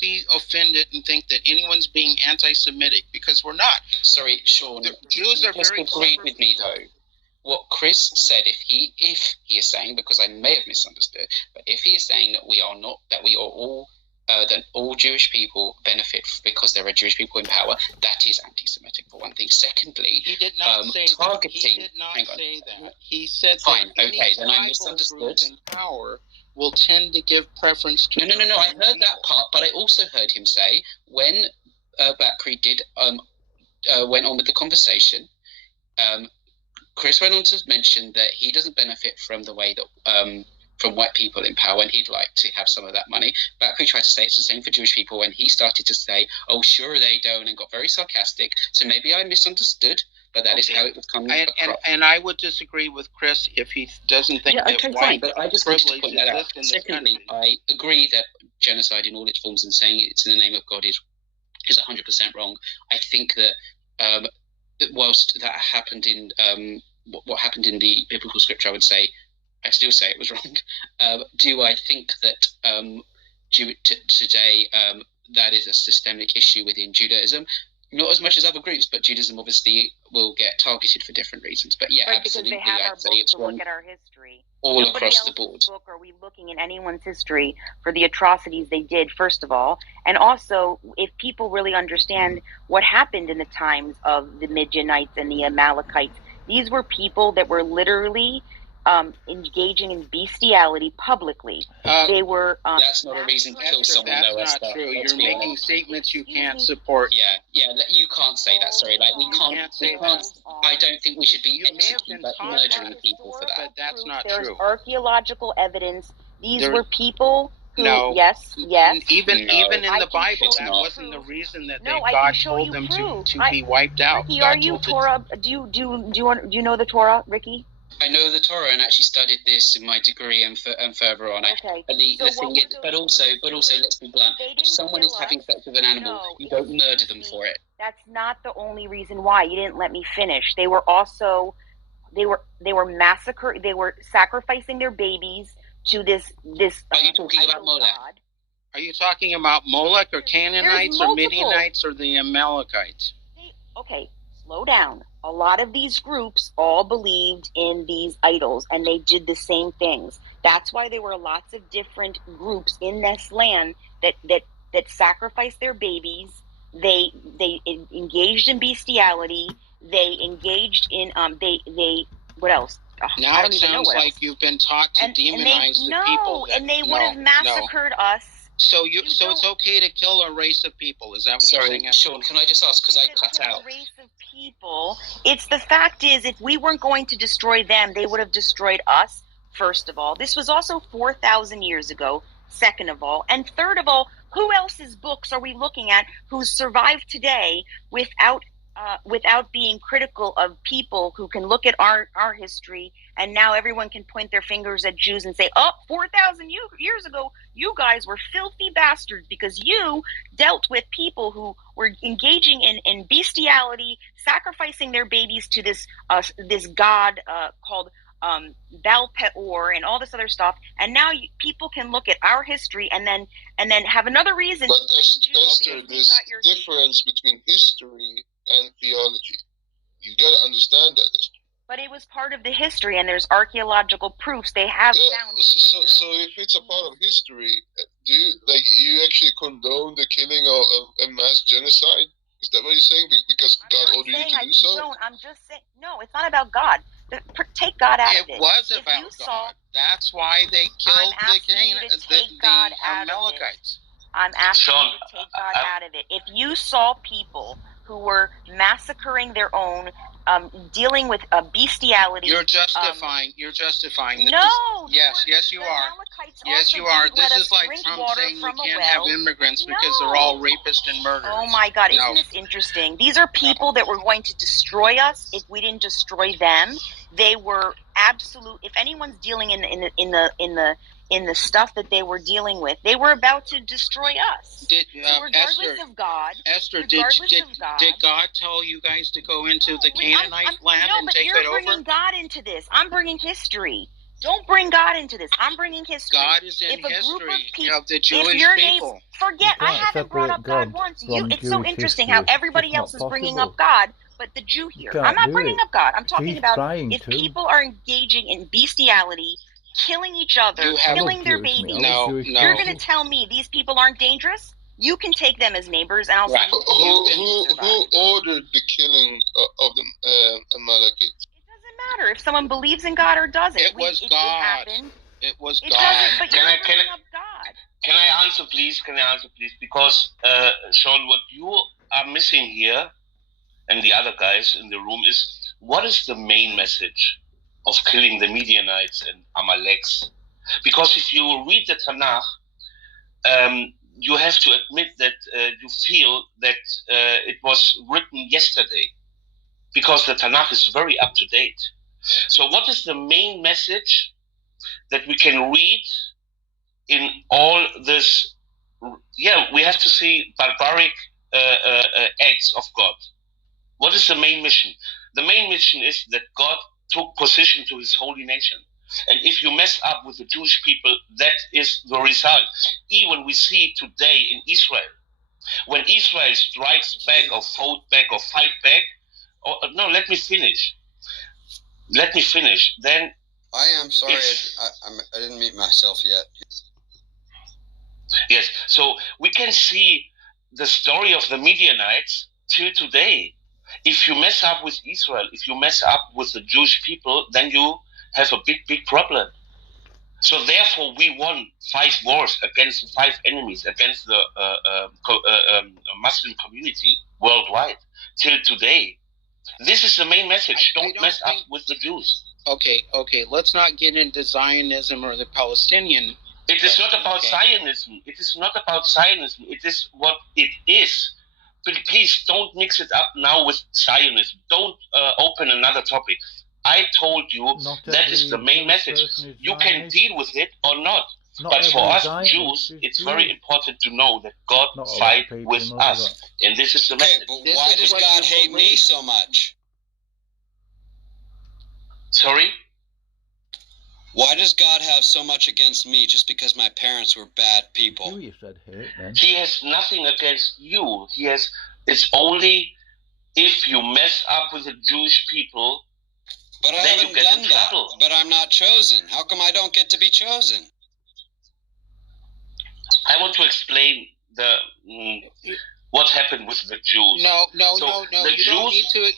be offended and think that anyone's being anti-Semitic because we're not. Sorry, Sean. The Jews are very agreed with me though. What Chris said, if he is saying, because I may have misunderstood, but if he is saying that that all Jewish people benefit because there are Jewish people in power, that is anti-Semitic for one thing. Secondly, he did not say targeting. That. He did not say that. He said fine. That okay, then I misunderstood. In power will tend to give preference to. No. I heard that part, but I also heard him say when Bakri did went on with the conversation. Chris went on to mention that he doesn't benefit from the way that from white people in power, and he'd like to have some of that money. Bakri tried to say it's the same for Jewish people, and he started to say, "Oh, sure they don't," and got very sarcastic. So maybe I misunderstood. But that is how it was coming across. And I would disagree with Chris if he doesn't think that white but I just wanted to point that out. Secondly, I agree that genocide in all its forms and saying it's in the name of God is 100% wrong. I think that whilst that happened in what happened in the biblical scripture, I still say it was wrong. Do I think that today that is a systemic issue within Judaism? Not as much as other groups, but Judaism obviously will get targeted for different reasons. But yeah, right, absolutely, because they have I'd say it's wrong. Look at our history. All Nobody across the board. book are we looking in anyone's history for the atrocities they did, first of all, and also if people really understand what happened in the times of the Midianites and the Amalekites, these were people that were literally engaging in bestiality publicly. They were. That's not a reason to kill someone. That's not true. You're making statements you can't support. Yeah, you can't say that. Sorry, like we can't. I don't think we should be murdering people for that. But that's not There's true. Archaeological evidence. These were people who. Yes. Even in the Bible, that wasn't the reason that God told them to be wiped out. Ricky, are you Torah? Do you know the Torah, Ricky? I know the Torah and actually studied this in my degree and further on. Okay. But the thing is, but also, let's be blunt. If someone is having sex with an animal, you don't murder them for it. That's not the only reason why. You didn't let me finish. They were also, they were massacred. They were sacrificing their babies to this. Are you talking about Molech? Are you talking about Molech or Canaanites or Midianites or the Amalekites? Okay, slow down. A lot of these groups all believed in these idols, and they did the same things. That's why there were lots of different groups in this land that sacrificed their babies. They engaged in bestiality. They engaged in they what else? Now it sounds like you've been taught to demonize the people. And they would have massacred us. So it's okay to kill a race of people. Is that what you're saying? Sean, can I just ask, because I cut out? A race of people. It's the fact is, if we weren't going to destroy them, they would have destroyed us, first of all. This was also 4,000 years ago, second of all. And third of all, who else's books are we looking at who survived today without being critical of people who can look at our history, and now everyone can point their fingers at Jews and say, 4,000 years ago, you guys were filthy bastards because you dealt with people who were engaging in bestiality, sacrificing their babies to this god called Baal Peor and all this other stuff, and now people can look at our history and then have another reason. But Esther, there's difference between history and theology. You gotta understand that. But it was part of the history, and there's archaeological proofs. They have found. So if it's a part of history, do you actually condone the killing of a mass genocide? Is that what you're saying? Because God ordered you to do so? I'm just saying, no, it's not about God. Take God out of it. It was about God. That's why they killed the Amalekites. I'm asking you to take God out of it. If you saw people who were massacring their own, dealing with bestiality. You're justifying. No. Yes, you are. Yes, you are. This is like Trump saying we can't have immigrants because they're all rapists and murderers. Oh my God! Isn't this interesting? These are people that were going to destroy us if we didn't destroy them. They were absolute. If anyone's dealing in the stuff that they were dealing with, they were about to destroy us. Regardless of God. Esther, did God tell you guys to go into the Canaanite land and take it over? No, but you're bringing God into this. I'm bringing history. Don't bring God into this. I'm bringing history. God is in history of the Jewish people. Forget, I haven't brought up God once. It's so interesting how everybody else is bringing up God, but the Jew here. I'm not bringing up God. I'm talking about if people are engaging in bestiality, killing each other, killing their babies. No. You're going to tell me these people aren't dangerous? You can take them as neighbors, and I'll say who ordered the killing of the Amalekites? It doesn't matter if someone believes in God or doesn't. It was God. It was God. But you're bringing up God. Can I answer, please? Because, Sean, what you are missing here, and the other guys in the room, is what is the main message of killing the Midianites and Amaleks? Because if you read the Tanakh, you have to admit that you feel that it was written yesterday, because the Tanakh is very up to date. So what is the main message that we can read in all this we have to see barbaric acts of God. What is the main mission? The main mission is that God took possession to his holy nation. And if you mess up with the Jewish people, that is the result. Even we see today in Israel, when Israel strikes back or fought back or fight back, no, let me finish. Then I am sorry, I didn't mute myself yet. Yes, so we can see the story of the Midianites till today. If you mess up with Israel, if you mess up with the Jewish people, then you have a big problem. So therefore, we won 5 wars against 5 enemies, against the Muslim community worldwide till today. This is the main message. Don't mess up with the Jews. Okay. Let's not get into Zionism or the Palestinian. It is not about Zionism. It is not about Zionism. It is what it is. But please don't mix it up now with Zionism. Don't open another topic. I told you that is the main message. You can deal with it or not. But for us Jews, it's very important to know that God fights with us. And this is the message. But why does God hate me so much? Sorry? Why does God have so much against me just because my parents were bad people? You said hate, then. He has nothing against you. It's only if you mess up with the Jewish people. But I haven't done that. But I'm not chosen. How come I don't get to be chosen? I want to explain what happened with the Jews. No.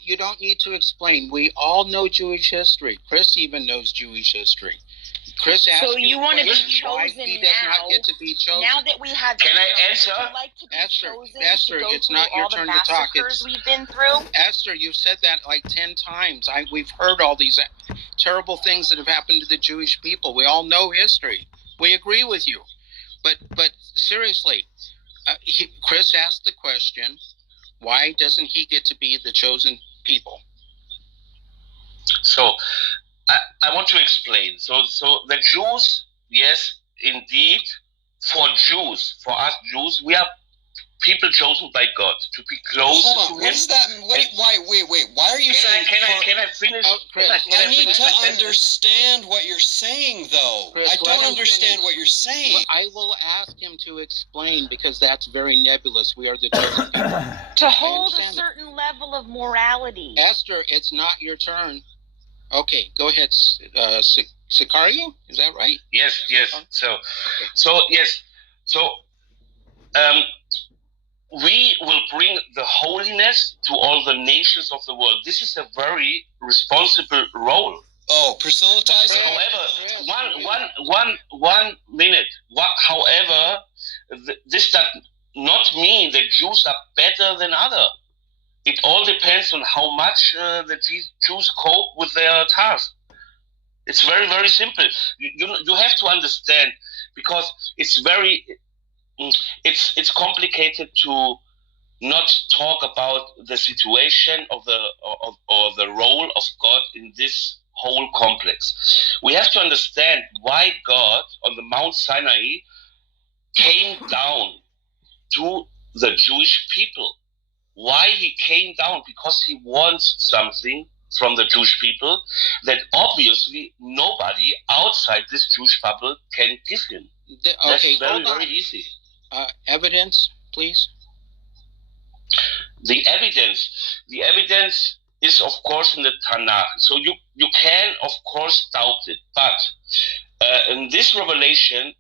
You don't need to explain. We all know Jewish history. Chris even knows Jewish history. Chris asked so you want to be chosen he does not get to be chosen. Now that we have Can I answer? Would you like to be chosen Esther, to go it's through not your all turn the to talk. we've been through? Esther, you've said that like 10 times. We've heard all these terrible things that have happened to the Jewish people. We all know history. We agree with you. But seriously, Chris asked the question, why doesn't he get to be the chosen people? So I want to explain. So the Jews, yes, indeed, for us Jews, we are people chosen by God to be close to Him. What is that? Wait. Why are you saying? Can I finish? I need to understand what you're saying, though. Chris, I don't understand what you're saying. Well, I will ask him to explain because that's very nebulous. We are the chosen people. To hold a certain level of morality. Esther, it's not your turn. Okay, go ahead, Sicario. Is that right? Yes. We will bring the holiness to all the nations of the world. This is a very responsible role. Oh, proselytize. However, one minute. However, this does not mean that Jews are better than others. It all depends on how much the Jews cope with their task. It's very, very simple. You have to understand, because it's very, it's complicated to not talk about the situation of the role of God in this whole complex. We have to understand why God on the Mount Sinai came down to the Jewish people. Why he came down? Because he wants something from the Jewish people that obviously nobody outside this Jewish bubble can give him. That's very, very easy. Evidence, please. The evidence is of course in the Tanakh. So you can of course doubt it, but in this revelation,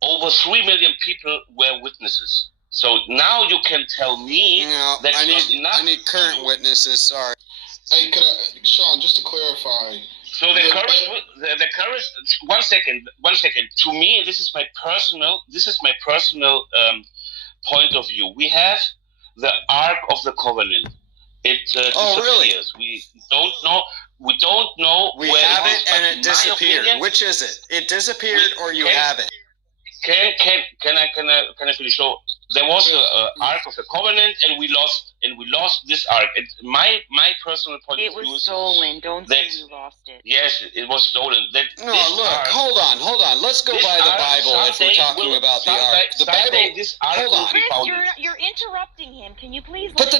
over 3 million people were witnesses. So now you can tell me that I need current witnesses. Sorry. Hey, Sean, just to clarify. So the current. 1 second. To me, this is my personal point of view. We have the Ark of the Covenant. It disappears. Really? We don't know. We where have it is, and it disappeared. Which is it? It disappeared, or you have it? Can I finish? So there was an Ark of the Covenant, and we lost and we lost this ark. My personal point of view is stolen. Don't say we lost it. Yes, it was stolen. Hold on. Let's go by the Bible if we're talking about the ark. The Bible. Hold on. Chris, you're interrupting him. Can you please? But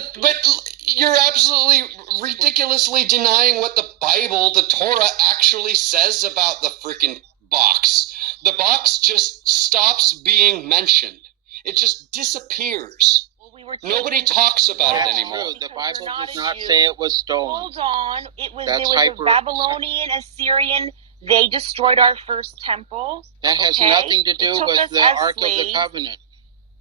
you're absolutely ridiculously denying what the Bible, the Torah, actually says about the freaking box. The box just stops being mentioned. It just disappears. Nobody talks about it anymore. The Bible does not say it was stolen. Hold on. There was a Babylonian, Assyrian. They destroyed our first temple. That has nothing to do with the Ark of the Covenant.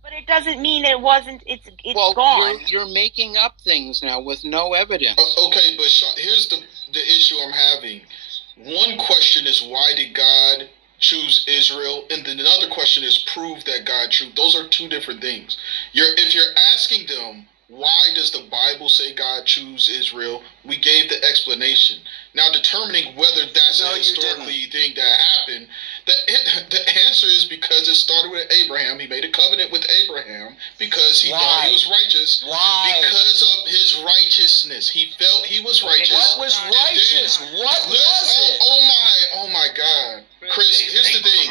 But it doesn't mean it wasn't. It's well, gone. You're making up things now with no evidence. Okay, but Sean, here's the issue I'm having. One question is, why did God choose Israel? And then another question is, prove that God chose. Those are two different things. If you're asking them, why does the Bible say God chose Israel? We gave the explanation. Now, determining whether that's a historically thing that happened, the answer is because it started with Abraham. He made a covenant with Abraham because he thought he was righteous. Why? Because of his righteousness. He felt he was righteous. What was righteous? What was it? Oh my God. Chris, here's the thing.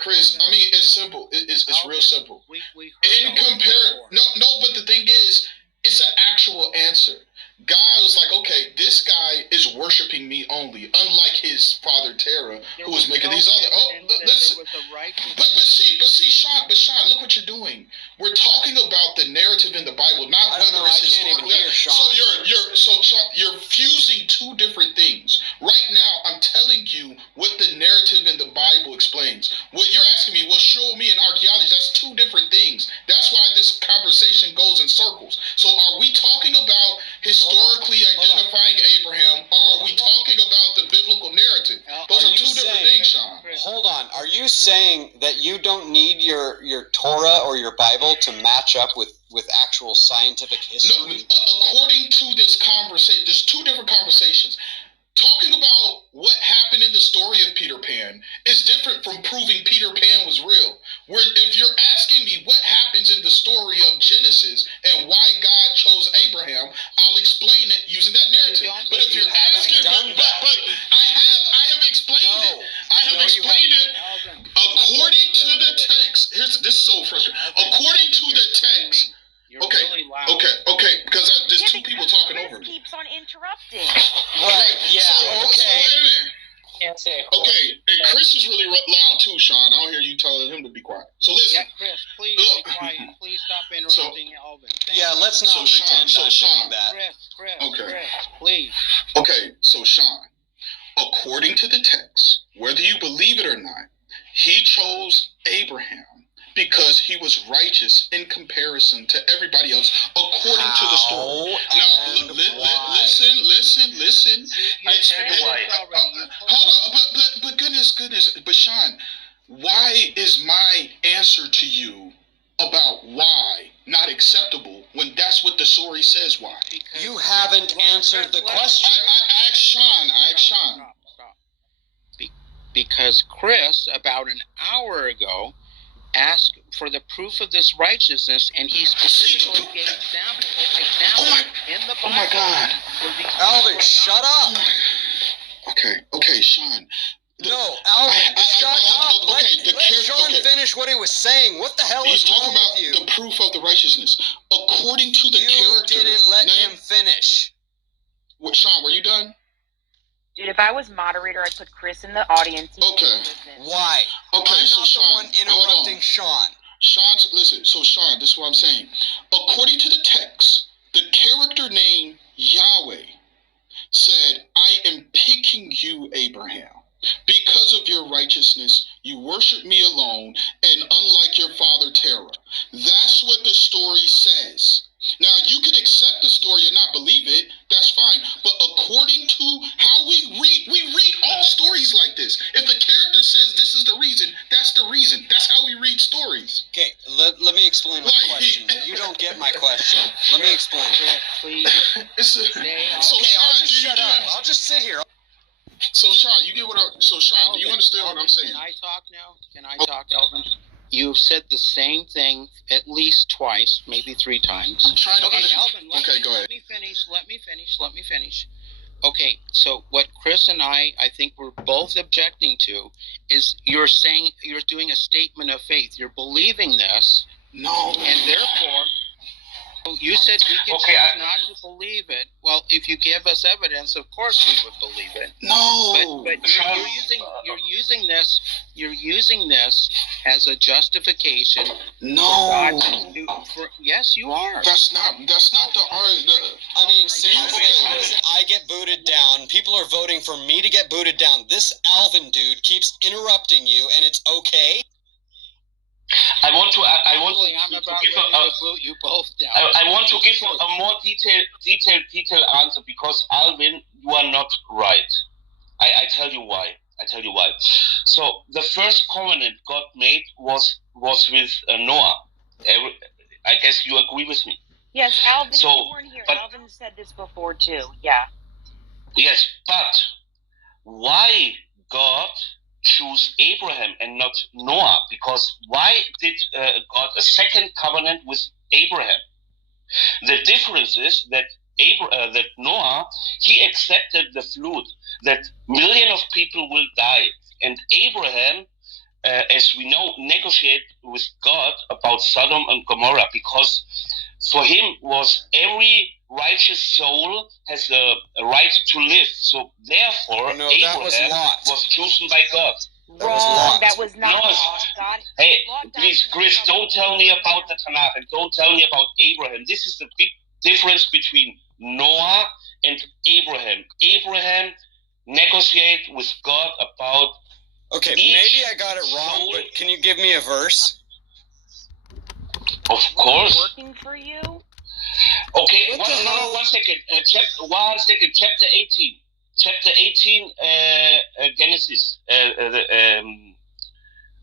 Chris, I mean, it's simple. It's real simple. But the thing is, it's an actual answer. God was like, okay, this guy is worshiping me only, unlike his father Terah, who was making these other. Listen. But see, Sean, look what you're doing. We're talking about the narrative in the Bible, not whether it's historical. So Sean, you're fusing two different things. Right now, I'm telling you what the narrative in the Bible explains. What you're asking me, well, show me in archaeology. That's two different things. That's why this conversation goes in circles. So are we talking about historically identifying Abraham, or are we talking about the biblical narrative? Those are two different things, Sean. Hold on. Are you saying that you don't need your Torah or your Bible to match up with actual scientific history? No, according to this conversation, there's two different conversations. Talking about what happened in the story of Peter Pan is different from proving Peter Pan was real. If you're asking me what happens in the story of Genesis and why God chose Abraham, I'll explain it using that narrative. But if you're asking, but I have explained it. I have explained it according to the text. This is so frustrating. According to the text. Okay, because there's two people talking over me. Keeps on interrupting. Right, yeah, okay. Okay, and Chris is really loud too, Sean. I don't hear you telling him to be quiet. So listen. Yeah, Chris, please be quiet. Please stop interrupting Alvin. Let's not pretend Sean, that. Chris, please. Okay, so Sean, according to the text, whether you believe it or not, he chose Abraham because he was righteous in comparison to everybody else, according to the story. Now, listen. Hold on, but goodness, but Sean, why is my answer to you about why not acceptable when that's what the story says why? Because you haven't answered the question. I asked Sean. Stop. Because Chris, about an hour ago, asked for the proof of this righteousness, and he specifically gave examples in the Bible. Oh my God. Alvin, shut up. Okay, Sean. No, Alvin, shut up. Let Sean finish what he was saying. What the hell is wrong with you? He's talking about the proof of the righteousness. According to the character. You didn't let him finish. What, Sean, were you done? Dude, if I was moderator, I'd put Chris in the audience. Okay. Why? Okay, I'm so not Sean, the one interrupting Sean. Listen, so Sean, this is what I'm saying. According to the text, the character named Yahweh said, I am picking you, Abraham. Because of your righteousness, you worship me alone, and unlike your father Terah. That's what the story says. Now, you could accept the story and not believe it. That's fine. But according to how we read all stories like this. If the character says this is the reason, that's the reason. That's how we read stories. Okay, let me explain my question. You don't get my question. Let me explain. Please. I'll just shut up. I'll just sit here. So, Sean, you get what I'm... So, Sean, do you understand what I'm saying? Can I talk now? Can I talk, Alvin? You've said the same thing at least twice, maybe 3 times. I'm trying to Alvin, go ahead. Let me finish. Okay, so what Chris and I think we're both objecting to is you're saying you're doing a statement of faith. You're believing this. No. And therefore, you said we can choose not to believe it. Well, if you give us evidence, of course we would believe it. No. But you're using this as a justification. No. Yes, you are. That's not the argument. I mean, seriously, I get booted down. People are voting for me to get booted down. This Alvin dude keeps interrupting you, and it's okay. I want to give a more detailed answer because Alvin, you are not right. I tell you why. So the first covenant God made was with Noah. I guess you agree with me. Yes, Alvin, you weren't here. Alvin said this before too. Yeah. Yes, but why God choose Abraham and not Noah? Because why did God a second covenant with Abraham? The difference is that that Noah, he accepted the flood, that millions of people will die, and Abraham, as we know, negotiated with God about Sodom and Gomorrah, because for him was every righteous soul has a right to live. So therefore, Abraham was chosen by God. That was not God. Hey, please, Chris, don't tell me about the Tanakh and don't tell me about Abraham. This is the big difference between Noah and Abraham. Abraham negotiated with God about. Okay, maybe I got it wrong, but can you give me a verse? Of course. Working for you? Okay, one second. Chapter 18. Chapter 18, Genesis.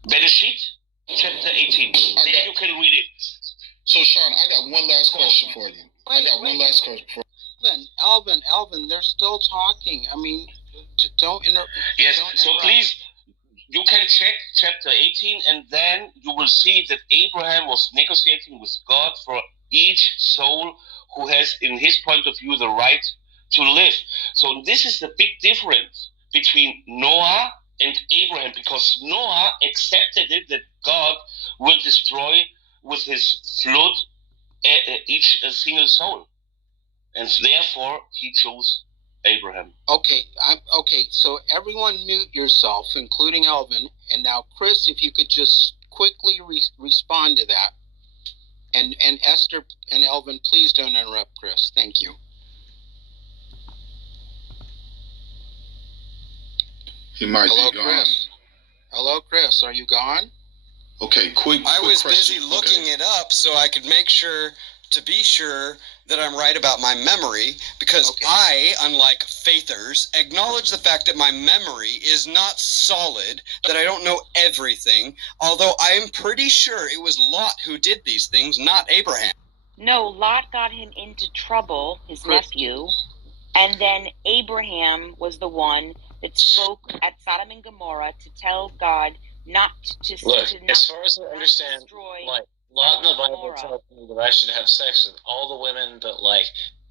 Bereshit, chapter 18. There you can read it. So, Sean, I got one last question for you. Alvin, they're still talking. I mean, don't interrupt. Yes, so please, you can check chapter 18, and then you will see that Abraham was negotiating with God for each soul who has, in his point of view, the right to live. So this is the big difference between Noah and Abraham, because Noah accepted it that God will destroy with his flood each single soul, and therefore he chose Abraham. Okay, so everyone mute yourself, including Alvin, and now Chris, if you could just quickly respond to that, and Esther and Alvin, please don't interrupt Chris. Thank you. He might Hello, be gone. Chris. Hello, Chris. Are you gone? Okay, quick I was question. busy looking it up so I could make sure that I'm right about my memory, because I, unlike faithers, acknowledge the fact that my memory is not solid, that I don't know everything, although I am pretty sure it was Lot who did these things, not Abraham. No, Lot got him into trouble, his nephew, and then Abraham was the one that spoke at Sodom and Gomorrah to tell God not to Look, to as far as I understand, like, Lot in the Bible tells me that I should have sex with all the women, but like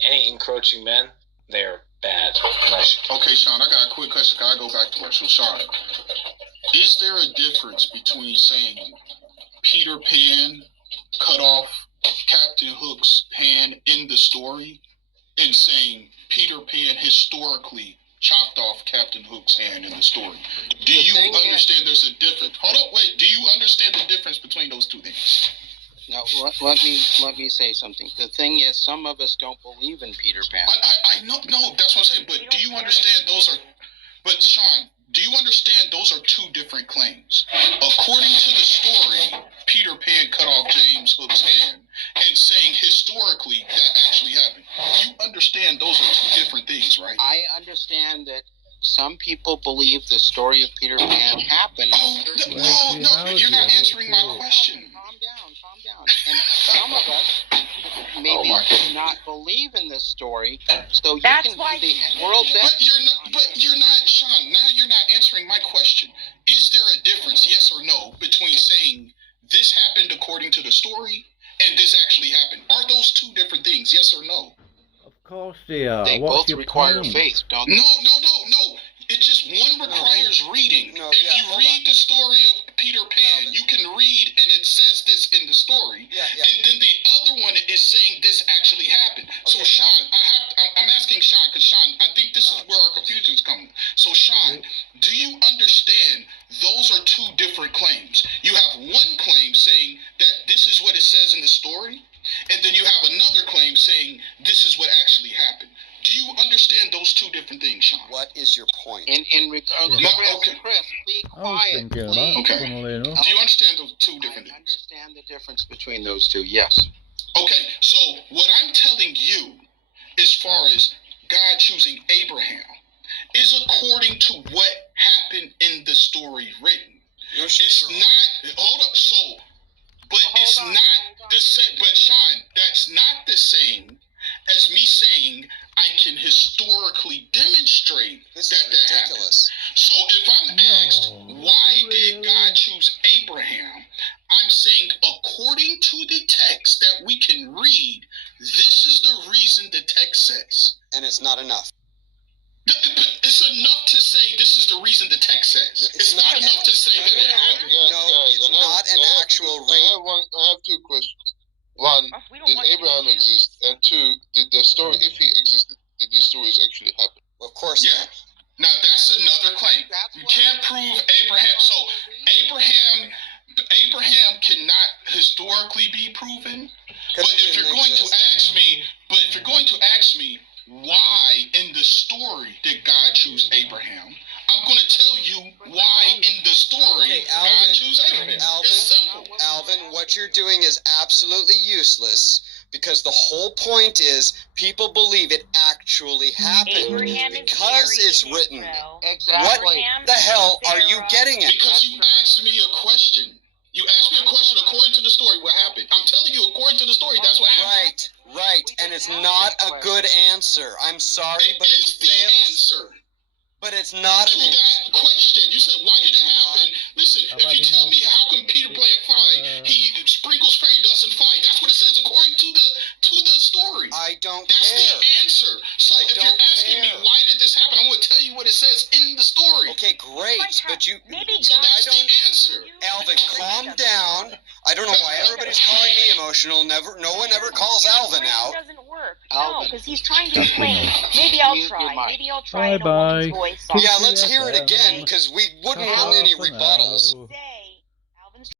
any encroaching men, they're bad. Okay, Sean, I got a quick question. Can I go back to work? So, Sean, is there a difference between saying Peter Pan cut off Captain Hook's hand in the story and saying Peter Pan historically chopped off Captain Hook's hand in the story? Do you understand there's a difference? Hold on, wait. Do you understand the difference between those two things? Now, let me say something. The thing is, some of us don't believe in Peter Pan. I know, no, that's what I'm saying. But do you understand those are? But Sean, do you understand those are two different claims? According to the story, Peter Pan cut off James Hook's hand, and saying historically that actually happened. You understand those are two different things, right? I understand that some people believe the story of Peter Pan happened. No, you're not answering my question. Calm down. And some of us maybe do not believe in this story, so you can be the world's But you're not, Sean. Now you're not answering my question. Is there a difference, yes or no, between saying this happened according to the story, and this actually happened. Are those two different things? Yes or no? Of course they are. They What's both your require point? faith, don't they? No. It's just one requires reading. No, if yeah, you read the story of Peter Pan, you can read and it says this in the story. Yeah. And then the other one is saying this actually happened. So Okay, Sean, I'm asking Sean, because Sean, I think this is where our confusion is coming. So Sean, do you understand those are two different claims? You have one claim saying that this is what it says in the story, and then you have another claim saying this is what actually happened. Do you understand those two different things, Sean? What is your point? In regard, Okay. Chris, be I was quiet, thinking of please. that, Okay. funnily enough. Do you understand those two different I things? understand the difference between those two. Yes. Okay, so what I'm telling you, as far as God choosing Abraham, is according to what happened in the story written. It's not, hold up, so, but it's not the same, but Sean, that's not the same as me saying I can historically demonstrate This that is that happened. ridiculous. So if I'm asked, why did God choose Abraham? I'm saying, according to the text that we can read, this is the reason the text says. And it's not enough. It's enough to say this is the reason the text says. It's not enough to say that it happened. No, it's not an actual I have two questions. One, did Abraham exist? And two, did the story, if he existed, did these stories actually happen? Of course. Yeah. Now that's another claim. You can't prove Abraham. So Abraham cannot historically be proven. But if you're going to ask me, why in the story did God choose Abraham? I'm going to tell you why in the story God chose Abraham. It's simple. Alvin, what you're doing is absolutely useless because the whole point is people believe it actually happened because it's written. Exactly. What the hell are you getting at? Because you asked me a question. You asked me a question according to the story, what happened. I'm telling you, according to the story, that's what happened. Right. And it's not a good answer. I'm sorry, but it It's the fails. answer But it's not to an answer. that question. You said, why did it happen? Listen, if you tell me how can Peter play a fight, he sprinkles fairy dust and fight. That's what it says according to the story. I don't That's care. the answer. So I if you're don't asking me care. why did this happen, I'm going to tell you what it says in the story. Okay, great. But you, So that's the answer. Alvin, calm down. I don't know why everybody's calling me emotional. No one ever calls Alvin out. Doesn't work. No, because he's trying to explain. Maybe I'll try. Maybe I'll try in a Bye-bye. woman's voice. Yeah, let's hear it again because we wouldn't want any rebuttals. Say